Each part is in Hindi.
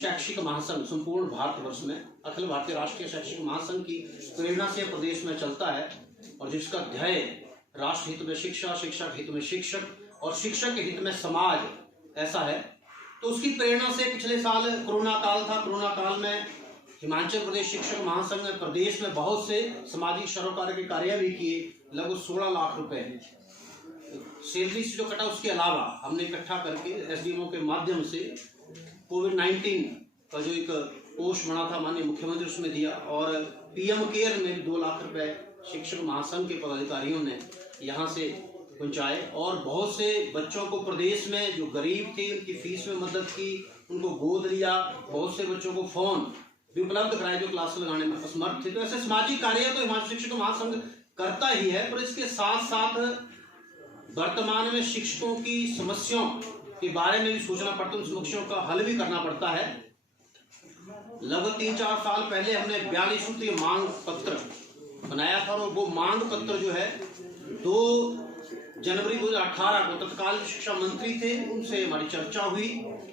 शैक्षिक महासंघ संपूर्ण भारतवर्ष में अखिल भारतीय राष्ट्रीय शैक्षिक महासंघ की प्रेरणा से प्रदेश में चलता है और जिसका ध्येय राष्ट्र हित में शिक्षा, शिक्षा के हित में शिक्षक और शिक्षक के हित में समाज ऐसा है। तो उसकी प्रेरणा से पिछले साल कोरोना काल था। कोरोना काल में हिमाचल प्रदेश शिक्षक महासंघ ने प्रदेश में बहुत से सामाजिक सरोकार के कार्य भी किए। लगभग 16 लाख रुपए सैलरी से जो कटा, उसके अलावा हमने इकट्ठा करके एसडीएमओ के माध्यम से कोविड-19 का जो एक कोष बना था माननीय मुख्यमंत्री, उसमें दिया और पीएम केयर में भी 2 लाख रुपए शिक्षक महासंघ के पदाधिकारियों ने यहाँ से पहुँचाए और बहुत से बच्चों को प्रदेश में जो गरीब थे उनकी फीस में मदद की, उनको गोद लिया। बहुत से बच्चों को फोन भी उपलब्ध कराए जो क्लास लगाने में असमर्थ थे। तो ऐसे सामाजिक कार्य तो हिमाचल शिक्षक महासंघ करता ही है, पर इसके साथ साथ वर्तमान में शिक्षकों की समस्याओं के बारे में भी सोचना पड़ता है, उन समस्याओं का हल भी करना पड़ता है। लगभग 3-4 साल पहले हमने 42 सूत्रीय मांग पत्र बनाया था और वो मांग पत्र जो है 2 जनवरी 2018 को तत्कालीन शिक्षा मंत्री थे, उनसे हमारी चर्चा हुई।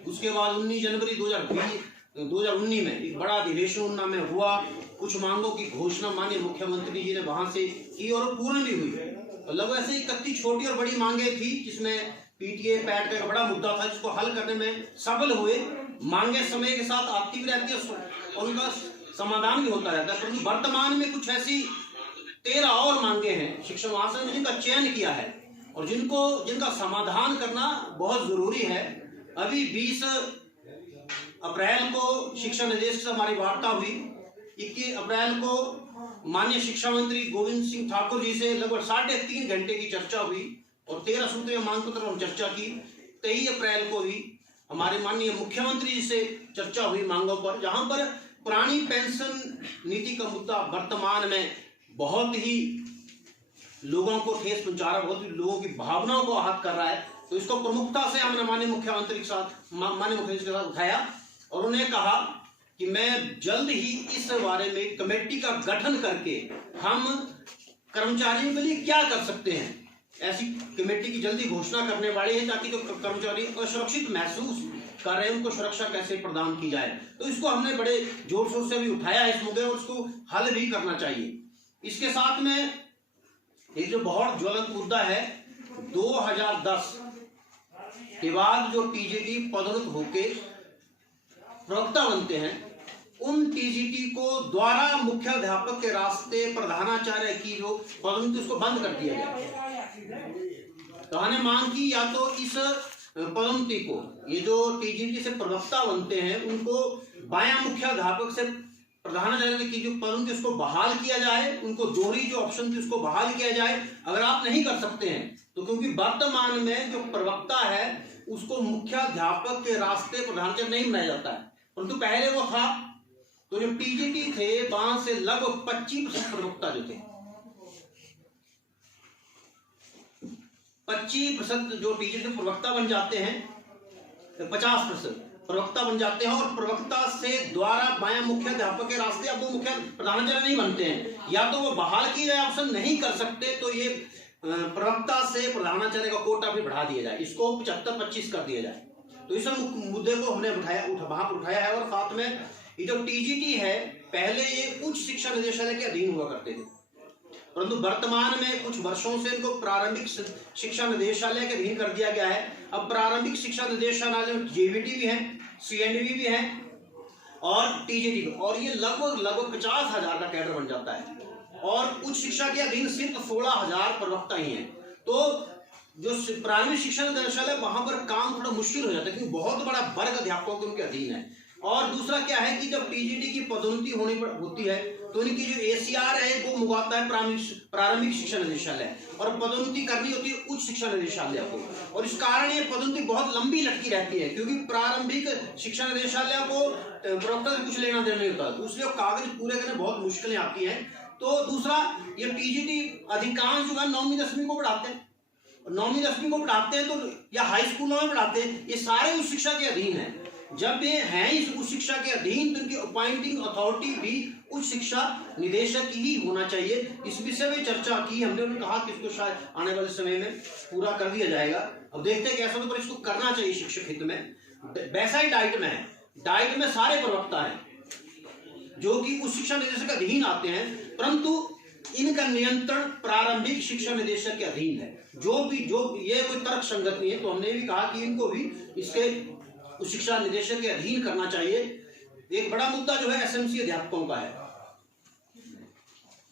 उसके बाद 19 जनवरी 2019 में एक बड़ा अधिवेशन ऊना में हुआ। कुछ मांगों की घोषणा माननीय मुख्यमंत्री जी ने वहां से की और पूर्ण भी हुई। लगभग ऐसे 31 छोटी और बड़ी मांगे थी जिसमें पीटीए पैट का एक बड़ा मुद्दा था जिसको हल करने में सफल हुए। मांगे समय के साथ आती भी रहती है और उनका समाधान भी होता रहता है, परंतु वर्तमान में कुछ ऐसी 13 और मांगे हैं शिक्षा महासंघ ने जिनका चयन किया है और जिनका समाधान करना बहुत जरूरी है। अभी 20 अप्रैल को शिक्षा निदेशक से हमारी वार्ता हुई। 21 अप्रैल को माननीय शिक्षा मंत्री गोविंद सिंह ठाकुर जी से लगभग 3.5 घंटे की चर्चा हुई और 13 सूत्रीय मांग पत्र पर चर्चा की। 23 अप्रैल को भी हमारे माननीय मुख्यमंत्री जी से चर्चा हुई मांगों पर, जहां पर पुरानी पेंशन नीति का मुद्दा वर्तमान में बहुत ही लोगों को ठेस पहुंचा रहा है, बहुत ही लोगों की भावनाओं को आहत कर रहा है। तो इसको प्रमुखता से हमने माननीय मुख्यमंत्री के साथ उठाया और उन्हें कहा कि मैं जल्द ही इस बारे में कमेटी का गठन करके हम कर्मचारियों के लिए क्या कर सकते हैं, ऐसी कमेटी की जल्दी घोषणा करने वाले हैं ताकि जो कर्मचारी असुरक्षित महसूस कर रहे हैं उनको सुरक्षा कैसे प्रदान की जाए। तो इसको हमने बड़े जोर शोर से भी उठाया है इस मुद्दे और उसको हल भी करना चाहिए। इसके साथ में एक जो बहुत ज्वलंत मुद्दा है, 2010 के बाद जो टीजीटी पदोन्नत होके प्रवक्ता बनते हैं, उन टीजीटी को द्वारा मुख्याध्यापक के रास्ते प्रधानाचार्य की जो पदोन्नति उसको बंद कर दिया गया। तो हमने मांग की या तो इस पदोन्नति को, ये जो टीजीटी से प्रवक्ता बनते हैं उनको बायां मुख्याध्यापक से प्रधानाचार्य की जो पदोन्नति उसको बहाल किया जाए, उनको दोहरी जो ऑप्शन थी उसको बहाल किया जाए। अगर आप नहीं कर सकते हैं तो क्योंकि वर्तमान में जो प्रवक्ता है उसको मुख्याध्यापक के रास्ते प्रधानाचार्य नहीं बनाया जाता है, परंतु पहले वो था। तो जो टीजीटी थे वहां से लगभग 25% प्रवक्ता जो थे, 25% जो टीजीटी प्रवक्ता बन जाते हैं, 50% प्रवक्ता बन जाते हैं और प्रवक्ता से द्वारा बायां मुख्याध्यापक के रास्ते अब वो मुख्य प्रधानाचार्य नहीं बनते हैं। या तो वो बहाल किए गए ऑप्शन नहीं कर सकते तो ये प्रवक्ता से प्रधानाचार्य का कोटा भी बढ़ा दिया जाए, इसको 75-25 कर दिया जाए। तो इस मुद्दे को हमने वहां पर उठाया है। और साथ में ये जो टीजीटी है, पहले ये उच्च शिक्षा निदेशालय के अधीन हुआ करते थे, परंतु वर्तमान में कुछ वर्षों से इनको प्रारंभिक शिक्षा निदेशालय के अधीन कर दिया गया है। अब प्रारंभिक शिक्षा निदेशालय में जेबीटी भी है, सीएनडीवी भी है और टीजीटी भी, और ये लगभग 50,000 का कैडर बन जाता है और उच्च शिक्षा के अधीन सिर्फ 16,000 प्रवक्ता ही हैं। तो जो प्रारंभिक शिक्षा निदेशालय वहां पर काम थोड़ा मुश्किल हो जाता है क्योंकि बहुत बड़ा वर्ग अध्यापकों के उनके अधीन है। और दूसरा क्या है कि जब टीजीटी की पदोन्नति होती है तो इनकी जो एसीआर है वो मुगाता है प्रारंभिक शिक्षा निदेशालय और पदोन्नति करनी होती है उच्च शिक्षा निदेशालय को, और इस कारण ये पदोन्नति बहुत लंबी लटकी रहती है क्योंकि प्रारंभिक शिक्षा निदेशालय को प्रवक्ता से कुछ लेना देना नहीं होता, तो इसलिए कागज पूरे करने बहुत मुश्किलें आती हैं। तो दूसरा, ये टीजीटी अधिकांश जो है 9वीं-10वीं को पढ़ाते हैं, 9वीं-10वीं को पढ़ाते हैं तो या हाई स्कूलों में पढ़ाते हैं, ये सारे उच्च शिक्षा के अधीन है। जब ये हैं इस उच्च शिक्षा के अधीन तो इनकी अपॉइंटिंग अथॉरिटी भी उच्च शिक्षा निदेशक ही होना चाहिए। इस विषय में चर्चा की हमने, उन्होंने कहा कि इसको शायद आने वाले समय में पूरा कर दिया जाएगा। अब देखते हैं कैसा, तो पर इसको करना चाहिए शिक्षक हित में। वैसा ही डाइट में है डाइट में सारे प्रवक्ता हैं जो कि उस शिक्षा निदेशक के अधीन आते हैं, परंतु इनका नियंत्रण प्रारंभिक शिक्षा निदेशक के अधीन है। जो ये कोई तर्क संगत नहीं है, तो हमने भी कहा कि इनको भी इसके उस शिक्षा निदेशक के अधीन करना चाहिए। एक बड़ा मुद्दा जो है एसएमसी अध्यापकों का है,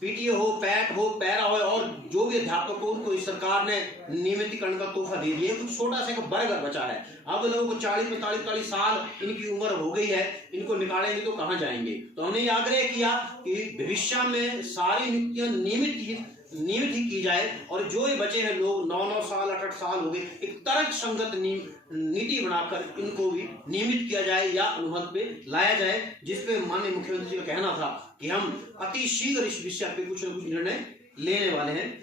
पीटीए हो, पैट हो, पैरा हो, और जो भी अध्यापक हो उनको इस सरकार ने नियमितीकरण का तोहफा दे दिया। कुछ छोटा सा एक बर्गर बचा है। अब लोगों को 40-45 साल इनकी उम्र हो गई है, इनको निकालेंगे तो कहां जाएंगे। तो हमने ये आग्रह किया कि भविष्य में सारी नियुक्तियां नियमित ही की जाए, और जो ये बचे हैं लोग 9-9 साल 8-8 साल हो गए, एक तर्क संगत नीति बनाकर इनको भी नियमित किया जाए या अनुमत पे लाया जाए, जिसपे माननीय मुख्यमंत्री जी का कहना था कि हम अति शीघ्र इस विषय पे कुछ न कुछ निर्णय लेने वाले हैं।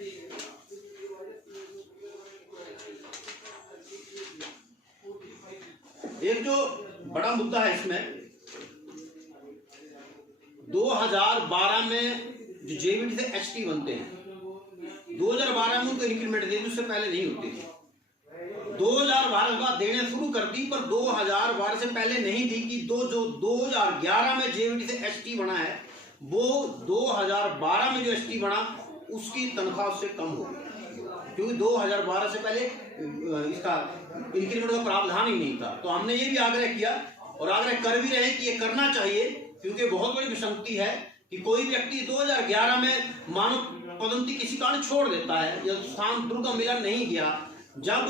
एक जो बड़ा मुद्दा है इसमें, 2012 में जो जेवीटी से एचटी बनते हैं, 2012 में उनको इंक्रीमेंट दी, उससे पहले नहीं होती थी। 2012 के बाद देने शुरू कर दी, पर 2012 से पहले नहीं दी कि जो 2011 में जेवीटी से एसटी बना है, वो 2012 में जो एसटी बना उसकी तनख्वाह उससे कम हो गई, क्योंकि 2012 से पहले इसका इंक्रीमेंट का प्रावधान ही नहीं था। तो हमने ये भी आग्रह किया और आग्रह कर भी रहे कि ये करना चाहिए, क्योंकि बहुत बड़ी विसंगति है कि कोई व्यक्ति 2011 में मानव पदोन्नति किसी कारण छोड़ देता है या स्थान दुर्गम मिला नहीं गया, जब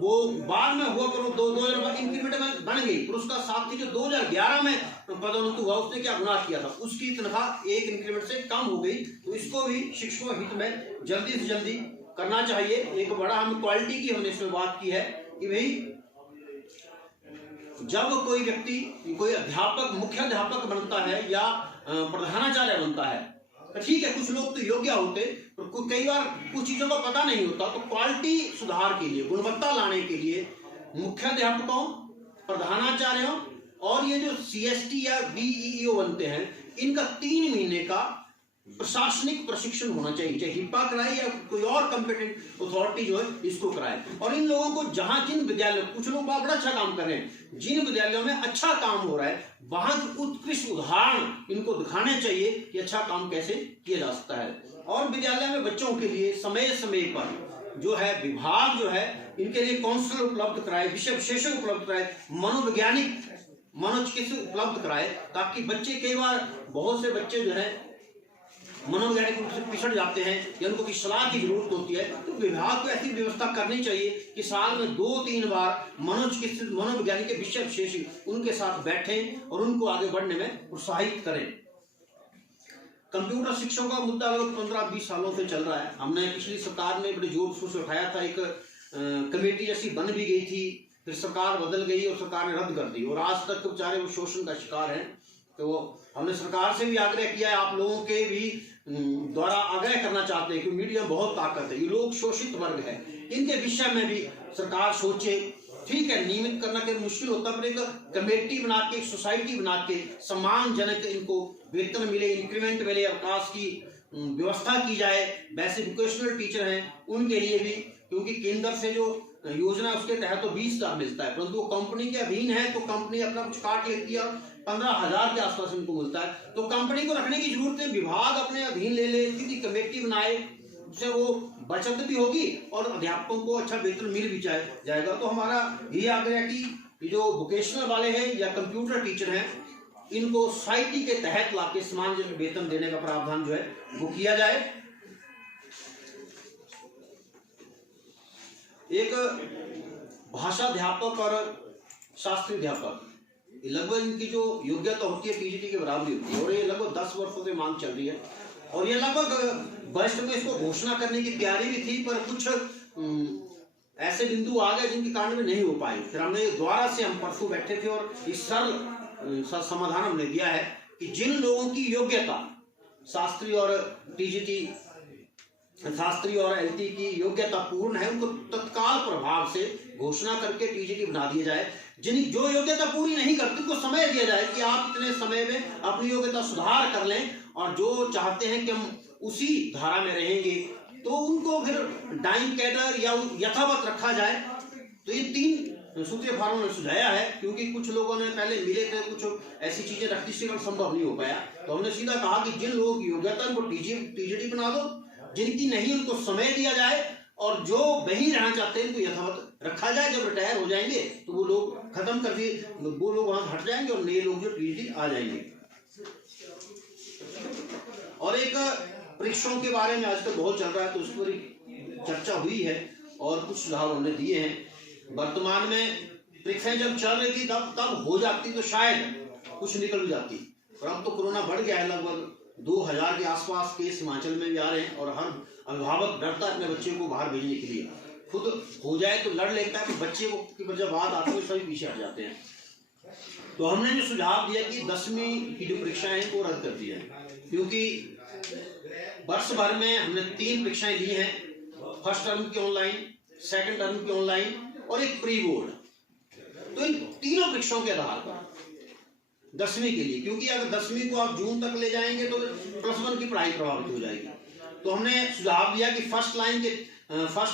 वो बाद में हुआ पर वो 2012 इंक्रीमेंट में बन गई, पर उसका साथी जो 2011 में पदोन्नति हुआ उसने क्या गुनाह किया था, उसकी तनख्वाह एक इंक्रीमेंट से कम हो गई। तो इसको भी शिक्षकों हित में जल्दी से जल्दी करना चाहिए। एक बड़ा हम क्वालिटी की हमने इसमें बात की है कि भाई जब कोई व्यक्ति कोई अध्यापक मुख्य अध्यापक बनता है या प्रधानाचार्य बनता है, तो ठीक है कुछ लोग तो योग्य होते, पर कई बार कुछ चीजों का पता नहीं होता। तो क्वालिटी सुधार के लिए, गुणवत्ता लाने के लिए मुख्याध्यापकों, प्रधानाचार्यों और ये जो सीएसटी या बीईओ बनते हैं, इनका 3 महीने का प्रशासनिक प्रशिक्षण होना चाहिए, चाहे हिप्पा कराए या कोई और कॉम्पिटेंट अथॉरिटी जो है इसको कराए। और इन लोगों को जहां जिन विद्यालयों, कुछ लोग बड़ा अच्छा काम कर रहे हैं, जिन विद्यालयों में अच्छा काम हो रहा है वहां की उत्कृष्ट उदाहरण इनको दिखाने चाहिए कि अच्छा काम कैसे किया जा सकता है। और विद्यालय में बच्चों के लिए समय समय पर जो है विभाग जो है इनके लिए काउंसलर उपलब्ध कराए, विषय विशेषज्ञ उपलब्ध कराए, मनोवैज्ञानिक मनोचिकित्सक उपलब्ध कराए, ताकि बच्चे, कई बार बहुत से बच्चे जो है मनोवैज्ञानिक रूप से पिछड़ जाते हैं या उनको की सलाह की जरूरत होती है। तो विभाग को ऐसी व्यवस्था करनी चाहिए कि साल में 2-3 बार मनोचिकित्सक मनोवैज्ञानिक के विषय विशेषज्ञ उनके साथ बैठें और उनको आगे बढ़ने में प्रोत्साहित करें। कंप्यूटर शिक्षा का मुद्दा लगभग 15-20 सालों से चल रहा है। हमने पिछली सरकार में बड़े जोर शोर से उठाया था, एक कमेटी जैसी बन भी गई थी, फिर सरकार बदल गई और सरकार ने रद्द कर दी, और आज तक बेचारे वो शोषण का शिकार हैं। तो हमने सरकार से भी आग्रह किया है, आप लोगों के भी द्वारा आग्रह करना चाहते हैं कि मीडिया बहुत ताकत है, ये लोग शोषित वर्ग है, इनके विषय में भी सरकार सोचे। ठीक है, नियमित करना के मुश्किल होता, पर एक कमेटी बना के, एक सोसाइटी बना के सम्मानजनक इनको वेतन मिले, इंक्रीमेंट मिले, अवकाश की व्यवस्था की जाए। वैसे वोकेशनल टीचर हैं उनके लिए भी, क्योंकि केंद्र से जो योजना उसके तहत तो 20,000 मिलता है, परंतु वो कंपनी के अधीन है तो कंपनी अपना कुछ काट लेती है, 15,000 के आसपास उनको मिलता है। तो कंपनी को रखने की जरूरत है, विभाग अपने अधीन ले ले, सीधी कमेटी बनाए, उससे वो बचत भी होगी और अध्यापकों को अच्छा वेतन मिल भी जाएगा। तो हमारा ये आग्रह कि जो वोकेशनल वाले हैं या कंप्यूटर टीचर हैं, इनको सोसाइटी के तहत लाके सम्मानजनक वेतन देने का प्रावधान जो है वो किया जाए। एक भाषा अध्यापक और शास्त्रीय अध्यापक, लगभग इनकी जो योग्यता होती है टीजीटी के बराबरी होती है, और ये लगभग 10 वर्षों से मांग चल रही है। और ये लगभग बजट में इसको घोषणा करने की तैयारी भी थी, पर कुछ ऐसे बिंदु आ गए जिनके कारण में नहीं हो पाई। फिर हमने दोबारा से हम परसों बैठे थे और इस सरल समाधान हमने दिया है कि जिन लोगों की योग्यता शास्त्री और टीजीटी, शास्त्री और एलटी की योग्यता पूर्ण है, उनको तत्काल प्रभाव से घोषणा करके टीजीटी बना दिया जाए। जो योग्यता पूरी नहीं करती उनको समय दिया जाए कि आप इतने समय में अपनी योग्यता सुधार कर लें, और जो चाहते हैं कि हम उसी धारा में रहेंगे तो उनको फिर डाइंग कैडर या यथावत रखा जाए। तो ये 3 सूत्रीय फार्मूला ने सुझाया है, क्योंकि कुछ लोगों ने पहले मिले थे, कुछ ऐसी चीजें रखती थी संभव नहीं हो पाया, तो हमने सीधा कहा कि जिन लोगों की योग्यता उनको टीजीटी बना दो, जिनकी नहीं उनको समय दिया जाए, और जो वहीं रहना चाहते हैं उनको यथावत रखा जाए। जब रिटायर हो जाएंगे तो वो लोग खत्म कर दिए, वो लोग वहां हट जाएंगे और नए लोग जो टीजीटी आ जाएंगे। और एक परीक्षाओं के बारे में आजकल बहुत चल रहा है, तो उस पर चर्चा हुई है और कुछ सुझाव उन्होंने दिए हैं। वर्तमान में परीक्षाएं जब चल रही थी तब हो जाती तो शायद कुछ निकल भी जाती, और अब तो कोरोना बढ़ गया है, लगभग 2000 के आसपास केस हिमाचल में भी आ रहे हैं, और हर अभिभावक डरता है अपने बच्चे को बाहर भेजने के लिए। खुद हो जाए तो लड़ लेता है, तो बच्चे को जब बात आती है सभी पीछे हट जाते हैं। तो हमने जो सुझाव दिया कि 10वीं की जो परीक्षाएं हैं वो रद्द कर दी है, क्योंकि वर्ष भर में हमने 3 परीक्षाएं ली हैं, फर्स्ट टर्म की ऑनलाइन, सेकंड टर्म की ऑनलाइन और एक प्री बोर्ड। तो इन तीनों परीक्षाओं के आधार पर 10वीं के लिए, क्योंकि अगर 10वीं को आप जून तक ले जाएंगे तो +1 की पढ़ाई प्रभावित हो जाएगी। तो हमने सुझाव दिया कि फर्स्ट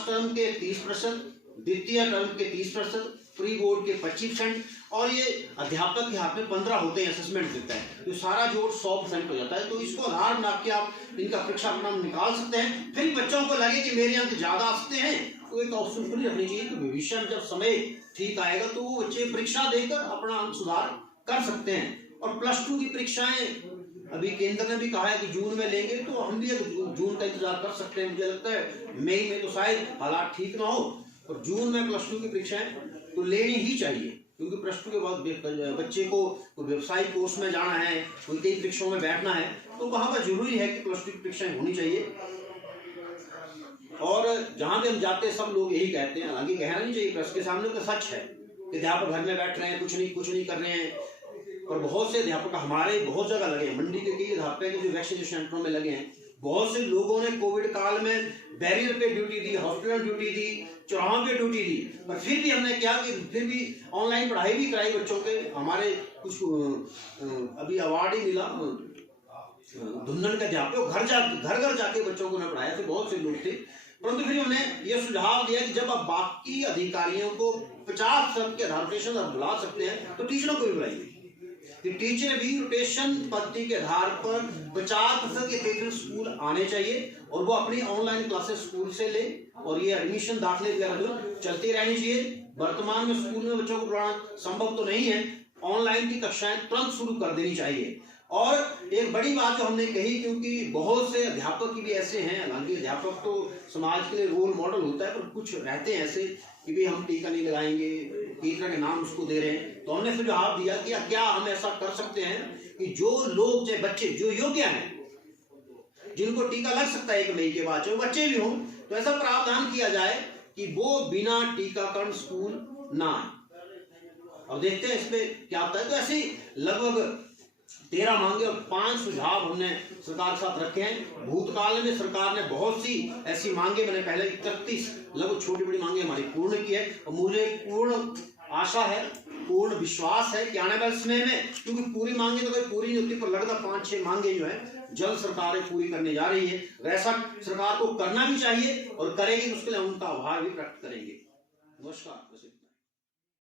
टर्म के 30%, द्वितीय टर्म के 30%, प्री बोर्ड के 25%, और ये अध्यापक के हाथ में 15 होते हैं, असेसमेंट देता है, तो सारा जोड़ 100% हो जाता है। तो इसको आधार बना के आप इनका परीक्षा परिणाम निकाल सकते हैं। फिर बच्चों को लगे कि मेरे अंक ज्यादा आते हैं, तो एक ऑप्शन खुली रखनी चाहिए कि भविष्य में जब समय ठीक आएगा तो वो बच्चे परीक्षा देकर अपना अंक सुधार कर सकते हैं। और +2 की परीक्षाएं अभी केंद्र ने भी कहा है कि जून में लेंगे, तो हम भी जून का इंतजार कर सकते हैं। मुझे लगता है मई में तो शायद हालात ठीक ना हो, और जून में +2 की परीक्षाएं तो लेनी ही चाहिए, क्योंकि +2 के बाद बच्चे को व्यवसायिक कोर्स में जाना है, कोई कई परीक्षाओं में बैठना है, तो वहां पर जरूरी है कि +2 की परीक्षाएं होनी चाहिए। और जहां भी हम जाते हैं सब लोग यही कहते हैं, हालांकि कहना नहीं चाहिए, प्रेस के सामने तो सच है कि अध्यापक घर में बैठ रहे हैं, कुछ नहीं कर रहे हैं। और बहुत से अध्यापक हमारे बहुत जगह लगे हैं, मंडी के कई अध्यापक जो वैक्सीनेशन सेंटरों में लगे हैं। बहुत से लोगों ने कोविड काल में बैरियर पे ड्यूटी दी, हॉस्पिटल ड्यूटी दी, चौराहों पे ड्यूटी दी, पर फिर भी हमने क्या कि फिर भी ऑनलाइन पढ़ाई भी कराई बच्चों के। हमारे कुछ अभी अवार्ड ही मिला धुंधन के अध्यापक, घर जाके बच्चों को न पढ़ाया, तो बहुत से लोग थे। परंतु फिर हमने ये सुझाव दिया कि जब आप बाकी अधिकारियों को 50% के आधार पर बुला सकते हैं, तो टीचरों को भी बुलाइए कि टीचर भी रोटेशन पद्धति के आधार पर 50% के पेपर स्कूल आने चाहिए, और वो अपनी ऑनलाइन क्लासेस स्कूल से ले, और ये एडमिशन दाखिले वगैरह जो चलती रहनी चाहिए। वर्तमान में स्कूल में बच्चों को पढ़ाना संभव तो नहीं है, ऑनलाइन की कक्षाएं तुरंत शुरू कर देनी चाहिए। और एक बड़ी बात जो हमने कही, क्योंकि बहुत से अध्यापक भी ऐसे हैं, हालांकि अध्यापक तो समाज के लिए रोल मॉडल होता है, पर कुछ रहते हैं ऐसे कि भी हम टीका नहीं लगाएंगे, टीका के नाम उसको दे रहे हैं। तो हमने सुझाव दिया कि क्या हम ऐसा कर सकते हैं कि जो लोग, चाहे बच्चे जो योग्य हैं, जिनको टीका लग सकता है 1 मई के बाद, चाहे बच्चे भी हों, तो ऐसा प्रावधान किया जाए कि वो बिना टीकाकरण स्कूल ना आए। अब देखते हैं इसमें क्या होता है। तो ऐसे लगभग 13 मांगे और 5 सुझाव हमने सरकार के साथ रखे हैं। भूतकाल में सरकार ने बहुत सी ऐसी मांगे, मैंने पहले 31 लगभग छोटी बड़ी मांगे हमारी पूर्ण की है, और मुझे पूर्ण आशा है, पूर्ण विश्वास है कि आने वाले समय में, क्योंकि पूरी मांगे तो कोई पूरी नहीं होती, पर लगभग 5-6 मांगे जो है जल्द सरकार पूरी करने जा रही है। ऐसा सरकार को करना भी चाहिए, और करेगी तो उसके लिए उनका आभार भी प्रकट करेंगे। नमस्कार।